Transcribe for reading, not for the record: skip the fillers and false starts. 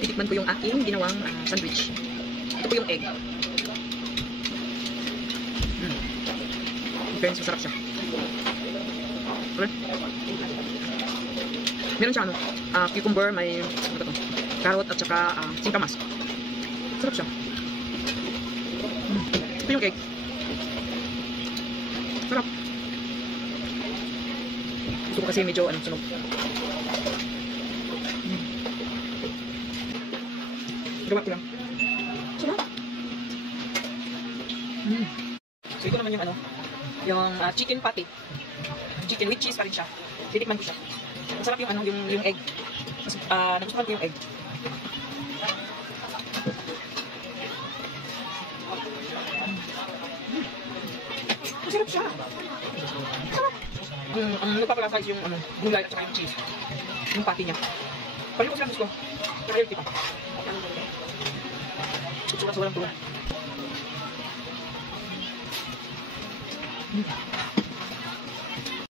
Titikman ko yung aking ginawang sandwich. Ito po yung egg. Friends, masarap siya. Okay. Meron siya cucumber, may carrot at saka singkamas. Sarap siya. Ito yung egg. Sarap. Gusto ko kasi medyo sunog. Gawa ko lang. Sarap. So ito naman yung chicken patty. Chicken with cheese pa rin siya. Titikman ko siya. Masarap yung egg. Nagustuhan ko yung egg. Masarap siya. Sarap. Ang nagpapalasa is yung gulay at saka yung cheese. Yung patty niya. Pagin ko sila gusto. Saka yung tipa. Sulang-sulang tulang.